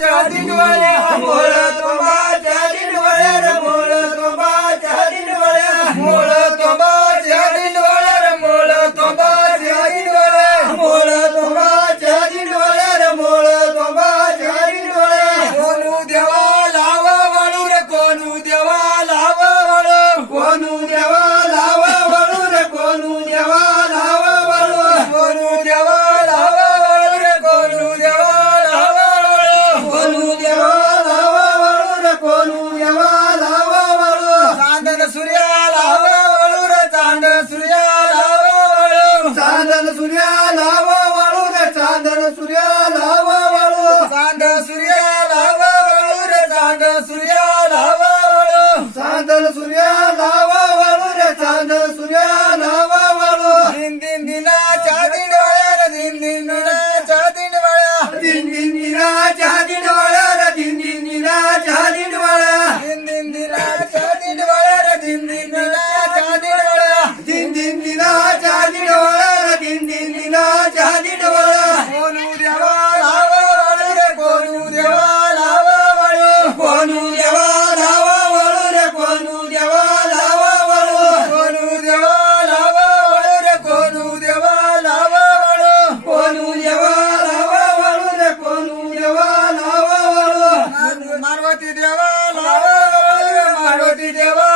Johnny Dwayne! चांदन सूर्याला वाळू चांदन सूर्याला वाळू रे चांदन सूर्याला वाळू चांदन सूर्याला वाळू रे चांदन सूर्याला वाळू चांदन सूर्याला देवा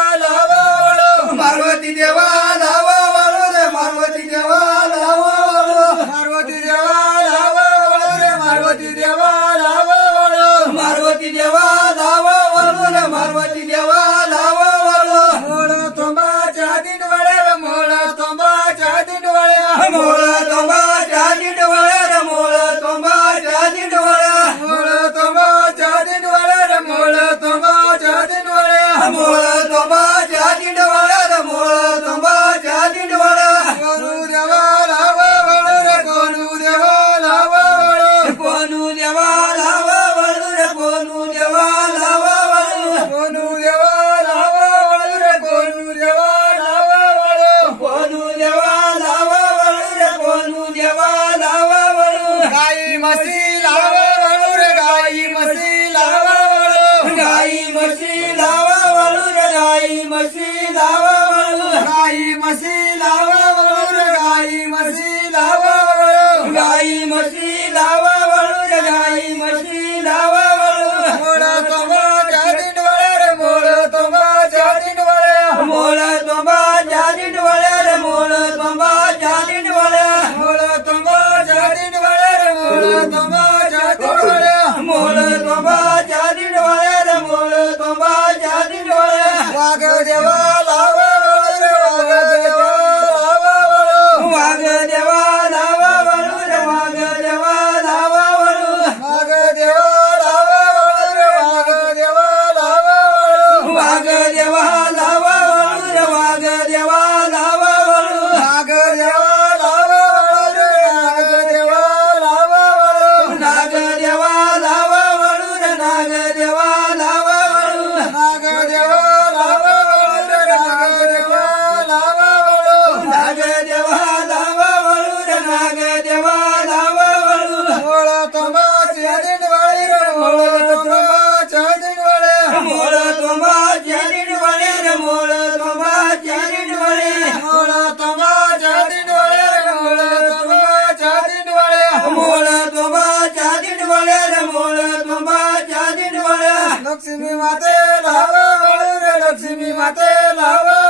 માતે લાવા વાળું રે, લક્ષ્મી માતે લાવા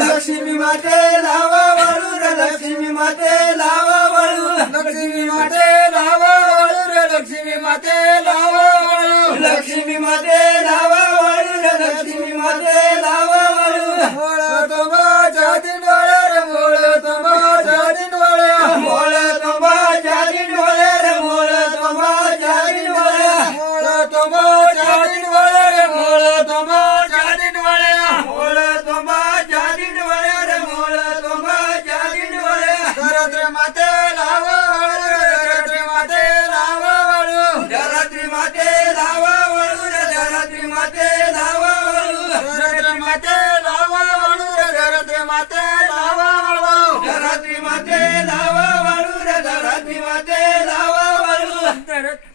લક્ષ્મી માતે લાવા વાળું રે, લક્ષ્મી માતે લાવા વાળું લક્ષ્મી માતે લાવા વાળું રે, લક્ષ્મી માતે લાવા વાળું લક્ષ્મી માતે લાવા વાળું રે, લક્ષ્મી માતે माते लावा वाळू रे धरत्री माते लावा वाळू धरत्री माते लावा वाळू रे धरत्री माते लावा वाळू धरत्री